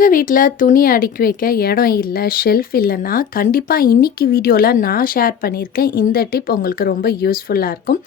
உங்கள் வீட்டில் துணி அடுக்கி வைக்க இடம் இல்லை, ஷெல்ஃப் இல்லைன்னா கண்டிப்பாக இன்றைக்கி வீடியோவில் நான் ஷேர் பண்ணியிருக்கேன். இந்த டிப் உங்களுக்கு ரொம்ப யூஸ்ஃபுல்லாக இருக்கும்.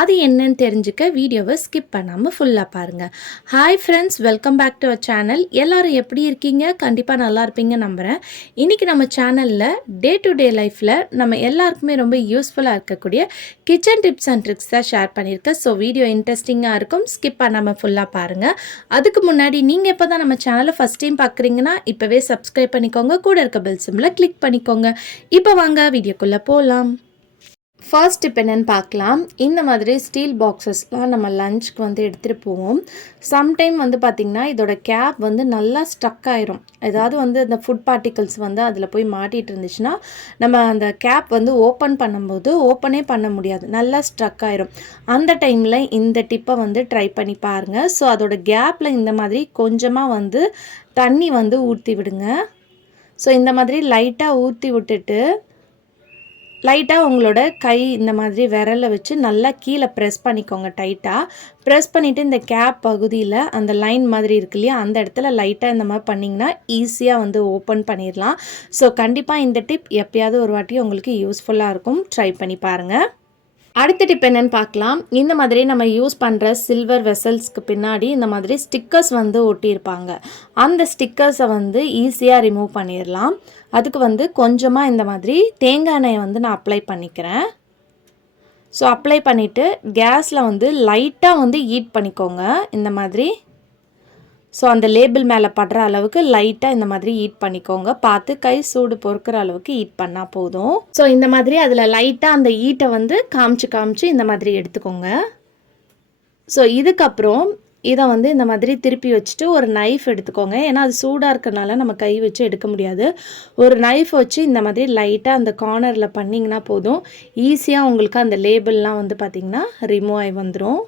அது என்னன்னு தெரிஞ்சுக்க வீடியோவை ஸ்கிப் பண்ணாமல் ஃபுல்லாக பாருங்கள். Hi friends, welcome back to our channel. எல்லோரும் எப்படி இருக்கீங்க? கண்டிப்பாக நல்லா இருப்பீங்க நம்புகிறேன். இன்றைக்கி நம்ம சேனலில் டே டு டே லைஃப்பில் நம்ம எல்லாருக்குமே ரொம்ப யூஸ்ஃபுல்லாக இருக்கக்கூடிய கிச்சன் டிப்ஸ் அண்ட் ட்ரிக்ஸ் தான் ஷேர் பண்ணியிருக்கேன். ஸோ வீடியோ இன்ட்ரெஸ்டிங்காக இருக்கும், ஸ்கிப் பண்ணாமல் ஃபுல்லாக பாருங்கள். அதுக்கு முன்னாடி நீங்கள் எப்போ தான் நம்ம சேனலை ஃபஸ்ட் டைம் பார்க்குறீங்கன்னா இப்போவே சப்ஸ்கிரைப் பண்ணிக்கோங்க, கூட இருக்க பெல் சிம்பிளை கிளிக் பண்ணிக்கோங்க. இப்போ வாங்க வீடியோக்குள்ளே போகலாம். ஃபர்ஸ்ட் டிப் என்னென்னு பார்க்கலாம். இந்த மாதிரி ஸ்டீல் பாக்ஸஸ்லாம் நம்ம லஞ்சுக்கு வந்து எடுத்துகிட்டு போவோம். சம்டைம் வந்து பார்த்திங்கன்னா இதோட கேப் வந்து நல்லா ஸ்டக் ஆயிரும். ஏதாவது வந்து அந்த ஃபுட் பார்ட்டிகல்ஸ் வந்து அதில் போய் மாட்டிகிட்டு இருந்துச்சுன்னா நம்ம அந்த கேப் வந்து ஓப்பன் பண்ணும்போது ஓப்பனே பண்ண முடியாது, நல்லா ஸ்ட்ரக் ஆயிரும். அந்த டைமில் இந்த டிப்பை வந்து ட்ரை பண்ணி பாருங்கள். ஸோ அதோட கேப்பில் இந்த மாதிரி கொஞ்சமாக வந்து தண்ணி வந்து ஊற்றி விடுங்க. ஸோ இந்த மாதிரி லைட்டாக ஊற்றி விட்டுட்டு லைட்டாக உங்களோட கை இந்த மாதிரி விரலை வச்சு நல்லா கீழே ப்ரெஸ் பண்ணிக்கோங்க. டைட்டாக ப்ரெஸ் பண்ணிவிட்டு இந்த கேப் பகுதியில் அந்த லைன் மாதிரி இருக்கு இல்லையா, அந்த இடத்துல லைட்டாக இந்த மாதிரி பண்ணிங்கன்னா ஈஸியாக வந்து ஓப்பன் பண்ணிடலாம். ஸோ கண்டிப்பாக இந்த டிப் எப்பயாவது ஒரு வாட்டி உங்களுக்கு யூஸ்ஃபுல்லாக இருக்கும், ட்ரை பண்ணி பாருங்கள். அடுத்த டிப் என்னென்னு பார்க்கலாம். இந்த மாதிரி நம்ம யூஸ் பண்ணுற சில்வர் வெசல்ஸ்க்கு பின்னாடி இந்த மாதிரி ஸ்டிக்கர்ஸ் வந்து ஒட்டியிருப்பாங்க. அந்த ஸ்டிக்கர்ஸை வந்து ஈஸியாக ரிமூவ் பண்ணிடலாம். அதுக்கு வந்து கொஞ்சமாக இந்த மாதிரி தேங்காய் எண்ணெயை வந்து நான் அப்ளை பண்ணிக்கிறேன். ஸோ அப்ளை பண்ணிவிட்டு கேஸில் வந்து லைட்டாக வந்து ஹீட் பண்ணிக்கோங்க இந்த மாதிரி. ஸோ அந்த லேபிள் மேலே படுற அளவுக்கு லைட்டாக இந்த மாதிரி ஹீட் பண்ணிக்கோங்க. பார்த்து கை சூடு பொறுக்கிற அளவுக்கு ஹீட் பண்ணால் போதும். ஸோ இந்த மாதிரி அதில் லைட்டாக அந்த ஹீட்டை வந்து காமிச்சு இந்த மாதிரி எடுத்துக்கோங்க. ஸோ இதுக்கப்புறம் இதை வந்து இந்த மாதிரி திருப்பி வச்சுட்டு ஒரு நைஃப் எடுத்துக்கோங்க. ஏன்னா அது சூடாக இருக்கிறனால நம்ம கை வச்சு எடுக்க முடியாது. ஒரு நைஃப் வச்சு இந்த மாதிரி லைட்டாக அந்த கார்னரில் பண்ணிங்கன்னா போதும். ஈஸியாக உங்களுக்கு அந்த லேபிள்லாம் வந்து பார்த்திங்கன்னா ரிமூவ் ஆகி வந்துடும்.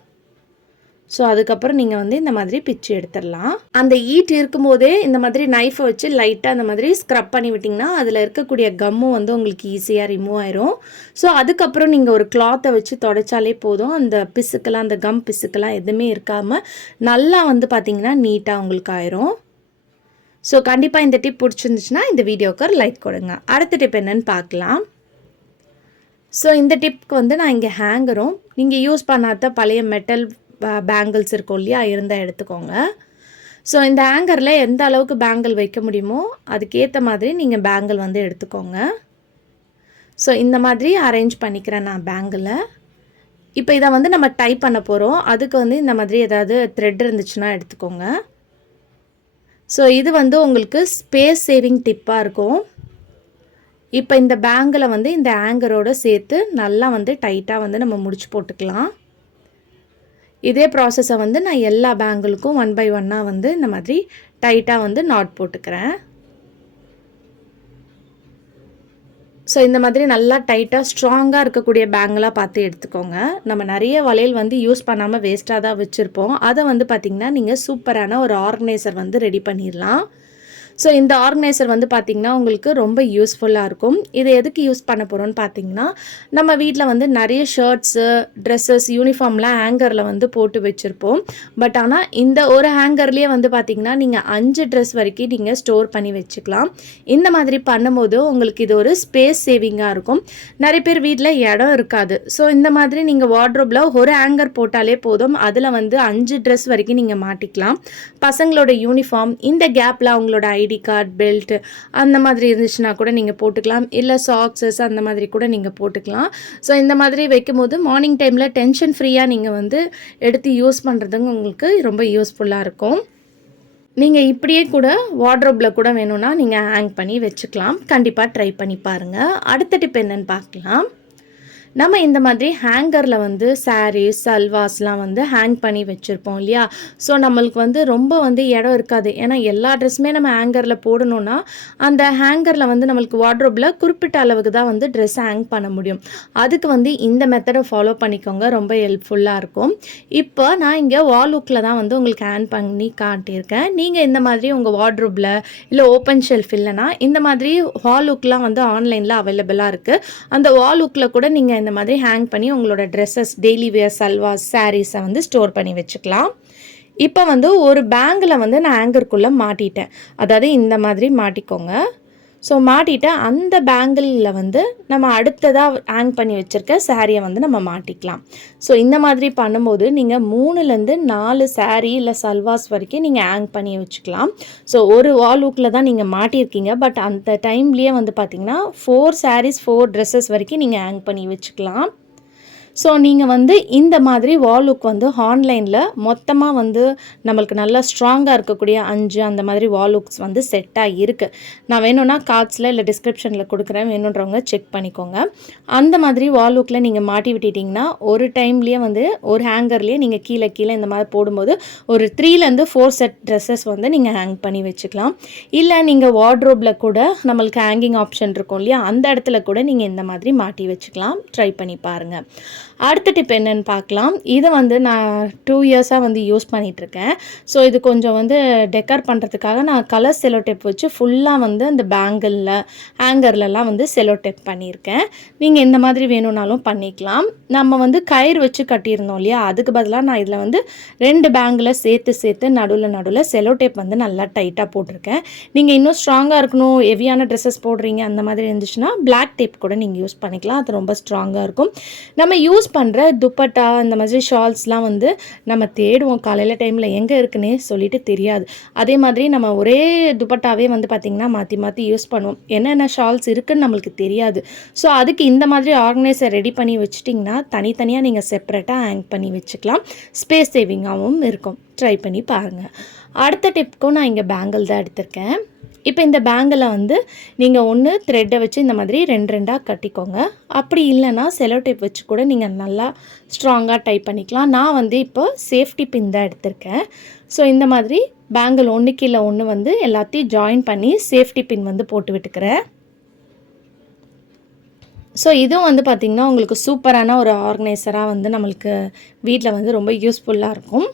ஸோ அதுக்கப்புறம் நீங்கள் வந்து இந்த மாதிரி பிச்சு எடுத்துடலாம். அந்த ஈட் இருக்கும்போதே இந்த மாதிரி நைஃபை வச்சு லைட்டாக அந்த மாதிரி ஸ்க்ரப் பண்ணி விட்டிங்கன்னா அதில் இருக்கக்கூடிய கம்மும் வந்து உங்களுக்கு ஈஸியாக ரிமூவ் ஆயிரும். ஸோ அதுக்கப்புறம் நீங்கள் ஒரு கிளாத்தை வச்சு தொடச்சாலே போதும். அந்த பிசுக்கெல்லாம், அந்த கம் பிசுக்கெல்லாம் எதுவுமே இருக்காமல் நல்லா வந்து பார்த்திங்கன்னா நீட்டாக உங்களுக்கு ஆயிரும். ஸோ கண்டிப்பாக இந்த டிப் பிடிச்சிருந்துச்சுன்னா இந்த வீடியோக்கு ஒரு லைக் கொடுங்க. அடுத்த டிப் என்னன்னு பார்க்கலாம். ஸோ இந்த டிப்க்கு வந்து நான் இங்கே ஹேங்கரும், நீங்கள் யூஸ் பண்ணாத பழைய மெட்டல் பேங்கிள்ஸ் இருக்கும் இல்லையா, இருந்தால் எடுத்துக்கோங்க. ஸோ இந்த ஹேங்கரில் எந்த அளவுக்கு பேங்கிள் வைக்க முடியுமோ அதுக்கேற்ற மாதிரி நீங்கள் பேங்கிள் வந்து எடுத்துக்கோங்க. ஸோ இந்த மாதிரி அரேஞ்ச் பண்ணிக்கிறேன் நான் பேங்கிளை. இப்போ இதை வந்து நம்ம டை பண்ண போகிறோம். அதுக்கு வந்து இந்த மாதிரி ஏதாவது த்ரெட் இருந்துச்சுன்னா எடுத்துக்கோங்க. ஸோ இது வந்து உங்களுக்கு ஸ்பேஸ் சேவிங் டிப்பாக இருக்கும். இப்போ இந்த பேங்கிளை வந்து இந்த ஹேங்கரோடு சேர்த்து நல்லா வந்து டைட்டாக வந்து நம்ம முடிச்சு போட்டுக்கலாம். இதே ப்ராசஸை வந்து நான் எல்லா பேங்கிளுக்கும் 1 by 1 வந்து இந்த மாதிரி டைட்டாக வந்து நாட் போட்டுக்கிறேன். ஸோ இந்த மாதிரி நல்லா டைட்டாக ஸ்ட்ராங்காக இருக்கக்கூடிய பேங்கிளாக பார்த்து எடுத்துக்கோங்க. நம்ம நிறைய வளையல் வந்து யூஸ் பண்ணாமல் வேஸ்ட்டாக தான் வச்சுருப்போம். அதை வந்து பார்த்திங்கன்னா நீங்கள் சூப்பரான ஒரு ஆர்கனைசர் வந்து ரெடி பண்ணிடலாம். ஸோ இந்த ஆர்கனைசர் வந்து பார்த்திங்கன்னா உங்களுக்கு ரொம்ப யூஸ்ஃபுல்லாக இருக்கும். இதை எதுக்கு யூஸ் பண்ண போகிறோன்னு பார்த்திங்கன்னா, நம்ம வீட்டில் வந்து நிறைய ஷர்ட்ஸு, ட்ரெஸ்ஸஸ், யூனிஃபார்ம்லாம் ஹேங்கரில் வந்து போட்டு வச்சுருப்போம். பட் ஆனால் இந்த ஒரு ஹேங்கர்லேயே வந்து பார்த்திங்கன்னா நீங்கள் 5 ட்ரெஸ் வரைக்கும் நீங்கள் ஸ்டோர் பண்ணி வச்சுக்கலாம். இந்த மாதிரி பண்ணும்போது உங்களுக்கு இது ஒரு ஸ்பேஸ் சேவிங்காக இருக்கும். நிறைய பேர் வீட்டில் இடம் இருக்காது. ஸோ இந்த மாதிரி நீங்கள் வார்ட்ரோப்பில் ஒரு ஹேங்கர் போட்டாலே போதும். அதில் வந்து 5 ட்ரெஸ் வரைக்கும் நீங்கள் மாட்டிக்கலாம். பசங்களோட யூனிஃபார்ம், இந்த கேப்பில் அவங்களோட ஐடி கார்டு, பெல்ட் அந்த மாதிரி இருந்துச்சுன்னா கூட நீங்கள் போட்டுக்கலாம். இல்லை சாக்ஸஸ் அந்த மாதிரி கூட நீங்கள் போட்டுக்கலாம். ஸோ இந்த மாதிரி வைக்கும்போது மார்னிங் டைமில் டென்ஷன் ஃப்ரீயாக நீங்கள் வந்து எடுத்து யூஸ் பண்ணுறதுங்க உங்களுக்கு ரொம்ப யூஸ்ஃபுல்லாக இருக்கும். நீங்கள் இப்படியே கூட வார்ட்ரோப்பில் கூட வேணும்னா நீங்கள் ஹேங் பண்ணி வச்சுக்கலாம். கண்டிப்பாக ட்ரை பண்ணி பாருங்கள். அடுத்த டிப் என்னன்னு பார்க்கலாம். நம்ம இந்த மாதிரி ஹேங்கரில் வந்து சாரீஸ், சல்வாஸ்லாம் வந்து ஹேங் பண்ணி வச்சுருப்போம் இல்லையா. ஸோ நம்மளுக்கு வந்து ரொம்ப வந்து இடம் இருக்காது. ஏன்னா எல்லா ட்ரெஸ்ஸுமே நம்ம ஹேங்கரில் போடணுன்னா அந்த ஹேங்கரில் வந்து நம்மளுக்கு வார்ட்ரோப்பில் குறிப்பிட்ட அளவுக்கு தான் வந்து ட்ரெஸ் ஹேங் பண்ண முடியும். அதுக்கு வந்து இந்த மெத்தடை ஃபாலோ பண்ணிக்கோங்க, ரொம்ப ஹெல்ப்ஃபுல்லாக இருக்கும். இப்போ நான் இங்கே வால் ஹுக்கில் தான் வந்து உங்களுக்கு ஹேங் பண்ணி காட்டியிருக்கேன். நீங்கள் இந்த மாதிரி உங்கள் வார்ட்ரோப்பில் இல்லை ஓப்பன் ஷெல்ஃப் இல்லைனா இந்த மாதிரி வால் ஹுக்லாம் வந்து ஆன்லைனில் அவைலபிளாக இருக்குது. அந்த வால் ஹுக்கில் கூட நீங்கள் இந்த மாதிரி ஹேங் பண்ணி உங்களோட ட்ரெஸ்ஸஸ், டெய்லி வேர், சல்வாஸ், சாரீஸை வந்து ஸ்டோர் பண்ணி வச்சுக்கலாம். இப்போ வந்து ஒரு பேங்கில் வந்து நான் ஆங்கருக்குள்ளே மாட்டிட்டேன். அதாவது இந்த மாதிரி மாட்டிக்கோங்க. ஸோ மாட்டிட்டு அந்த பேங்கிளில் வந்து நம்ம அடுத்ததாக ஹேங் பண்ணி வச்சுருக்க சாரியை வந்து நம்ம மாட்டிக்கலாம். ஸோ இந்த மாதிரி பண்ணும்போது நீங்கள் 3லேருந்து 4 சாரீ இல்லை சல்வாஸ் வரைக்கும் நீங்கள் ஹேங் பண்ணி வச்சுக்கலாம். ஸோ ஒரு வால் ஹூக்கில் தான் நீங்கள் மாட்டியிருக்கீங்க. பட் அந்த டைம்லேயே வந்து பார்த்திங்கன்னா 4 சாரீஸ் 4 ட்ரெஸ்ஸஸ் வரைக்கும் நீங்கள் ஹேங் பண்ணி வச்சுக்கலாம். ஸோ நீங்கள் வந்து இந்த மாதிரி வால் ஹூக் வந்து ஆன்லைனில் மொத்தமாக வந்து நம்மளுக்கு நல்லா ஸ்ட்ராங்காக இருக்கக்கூடிய 5 அந்த மாதிரி வால் ஹூக்ஸ் வந்து செட்டாக இருக்குது. நான் வேணும்னா கார்ட்ஸில் இல்லை டிஸ்கிரிப்ஷனில் கொடுக்குறேன், வேணுன்றவங்க செக் பண்ணிக்கோங்க. அந்த மாதிரி வால் ஹூக்கில் நீங்கள் மாட்டி விட்டுட்டிங்கன்னா ஒரு டைம்லேயே வந்து ஒரு ஹேங்கர்லேயே நீங்கள் கீழே இந்த மாதிரி போடும்போது ஒரு 3லேருந்து 4 செட் ட்ரெஸ்ஸஸ் வந்து நீங்கள் ஹேங் பண்ணி வச்சுக்கலாம். இல்லை நீங்கள் வார்ட்ரோப்பில் கூட நம்மளுக்கு ஹேங்கிங் ஆப்ஷன் இருக்கும் இல்லையா, அந்த இடத்துல கூட நீங்கள் இந்த மாதிரி மாட்டி வச்சுக்கலாம். ட்ரை பண்ணி பாருங்கள். அடுத்த டிப் என்னென்னு பார்க்கலாம். இதை வந்து நான் 2 இயர்ஸாக வந்து யூஸ் பண்ணிகிட்ருக்கேன். ஸோ இது கொஞ்சம் வந்து டெக்கர் பண்ணுறதுக்காக நான் கலர் செலோ டேப் வச்சு ஃபுல்லாக வந்து அந்த பேங்கிளில் ஹேங்கர்லலாம் வந்து செலோ டேப் பண்ணியிருக்கேன். நீங்கள் இந்த மாதிரி வேணும்னாலும் பண்ணிக்கலாம். நம்ம வந்து கயிறு வச்சு கட்டியிருந்தோம் இல்லையா, அதுக்கு பதிலாக நான் இதில் வந்து 2 பேங்கில் சேர்த்து நடுவில் செலோ டேப் வந்து நல்லா டைட்டாக போட்டிருக்கேன். நீங்கள் இன்னும் ஸ்ட்ராங்காக இருக்கணும், ஹெவியான ட்ரெஸ்ஸஸ் போடுறீங்க அந்த மாதிரி இருந்துச்சுன்னா பிளாக் டேப் கூட நீங்கள் யூஸ் பண்ணிக்கலாம். அது ரொம்ப ஸ்ட்ராங்காக இருக்கும். நம்ம யூஸ் பண்ணுற துப்பட்டா இந்த மாதிரி ஷால்ஸ்லாம் வந்து நம்ம தேடுவோம் காலையில் டைமில் எங்கே இருக்குன்னே சொல்லிட்டு தெரியாது. அதே மாதிரி நம்ம ஒரே துப்பட்டாவே வந்து பார்த்திங்கன்னா மாற்றி யூஸ் பண்ணுவோம். என்னென்ன ஷால்ஸ் இருக்குதுன்னு நம்மளுக்கு தெரியாது. ஸோ அதுக்கு இந்த மாதிரி ஆர்கனைசர் ரெடி பண்ணி வச்சிட்டிங்கன்னா தனித்தனியாக நீங்கள் செப்பரேட்டாக ஹேங் பண்ணி வச்சுக்கலாம். ஸ்பேஸ் சேவிங்காகவும் இருக்கும். ட்ரை பண்ணி பாருங்கள். அடுத்த டிப்க்கும் நான் இங்கே பேங்கிள் தான் எடுத்திருக்கேன். இப்போ இந்த பேங்கில் வந்து நீங்கள் ஒன்று த்ரெட்டை வச்சு இந்த மாதிரி 2 கட்டிக்கோங்க. அப்படி இல்லைன்னா செலோ டேப் வச்சு கூட நீங்கள் நல்லா ஸ்ட்ராங்காக டைப் பண்ணிக்கலாம். நான் வந்து இப்போ சேஃப்டி பின் தான் எடுத்திருக்கேன். ஸோ இந்த மாதிரி பேங்கிள் ஒன்று கீழே ஒன்று வந்து எல்லாத்தையும் ஜாயின் பண்ணி சேஃப்டி பின் வந்து போட்டு விட்டுக்கிறேன். ஸோ இதுவும் வந்து பார்த்திங்கன்னா உங்களுக்கு சூப்பரான ஒரு ஆர்கனைசராக வந்து நம்மளுக்கு வீட்டில் வந்து ரொம்ப யூஸ்ஃபுல்லாக இருக்கும்.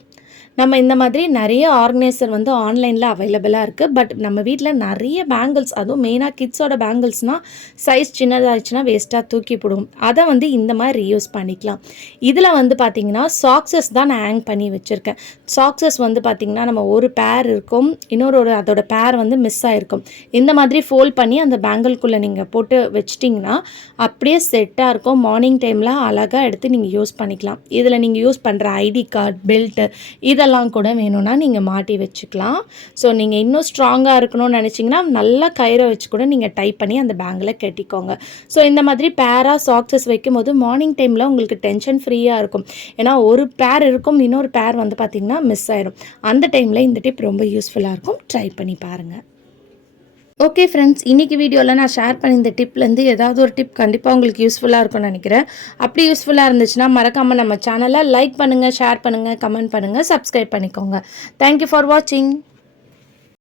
நம்ம இந்த மாதிரி நிறைய ஆர்கனைசர் வந்து ஆன்லைனில் அவைலபிளாக இருக்குது. பட் நம்ம வீட்டில் நிறைய பேங்கிள்ஸ், அதுவும் மெயினாக கிட்ஸோட பேங்கிள்ஸ்னால் சைஸ் சின்னதாகிடுச்சுன்னா வேஸ்ட்டாக தூக்கி போடுவோம். அதை வந்து இந்த மாதிரி ரீயூஸ் பண்ணிக்கலாம். இதில் வந்து பார்த்திங்கன்னா சாக்ஸஸ் தான் நான் ஹேங் பண்ணி வச்சுருக்கேன். சாக்ஸஸ் வந்து பார்த்திங்கன்னா நம்ம ஒரு பேர் இருக்கும், இன்னொரு அதோட பேர் வந்து மிஸ் ஆகிருக்கும். இந்த மாதிரி ஃபோல்ட் பண்ணி அந்த பேங்கிள்குள்ளே நீங்கள் போட்டு வச்சிட்டிங்கன்னா அப்படியே செட்டாக இருக்கும். மார்னிங் டைமில் அழகாக எடுத்து நீங்கள் யூஸ் பண்ணிக்கலாம். இதில் நீங்கள் யூஸ் பண்ணுற ஐடி கார்டு, பெல்ட்டு இதெல்லாம் கூட வேணும்னா நீங்கள் மாட்டி வச்சுக்கலாம். ஸோ நீங்கள் இன்னும் ஸ்ட்ராங்காக இருக்கணும்னு நினச்சிங்கன்னா நல்லா கயிறை வச்சு கூட நீங்கள் டைப் பண்ணி அந்த பேங்கில் கட்டிக்கோங்க. ஸோ இந்த மாதிரி பேராக சாக்ஸஸ் வைக்கும் போது மார்னிங் டைமில் உங்களுக்கு டென்ஷன் ஃப்ரீயாக இருக்கும். ஏன்னா ஒரு பேர் இருக்கும், இன்னொரு பேர் வந்து பார்த்திங்கன்னா மிஸ் ஆயிடும். அந்த டைமில் இந்த டிப் ரொம்ப யூஸ்ஃபுல்லாக இருக்கும். ட்ரை பண்ணி பாருங்கள். ஓகே ஃப்ரெண்ட்ஸ், இன்றைக்கி வீடியோவில் நான் ஷேர் பண்ணி இந்த டிப்லேருந்து ஏதாவது ஒரு டிப் கண்டிப்பாக உங்களுக்கு யூஸ்ஃபுல்லாக இருக்கும்னு நினைக்கிறேன். அப்படி யூஸ்ஃபுல்லாக இருந்துச்சுன்னா மறக்காமல் நம்ம சேனலை லைக் பண்ணுங்கள், ஷேர் பண்ணுங்கள், கமெண்ட் பண்ணுங்கள், சப்ஸ்கிரைப் பண்ணிக்கோங்க. தேங்க்யூ ஃபார் வாட்சிங்.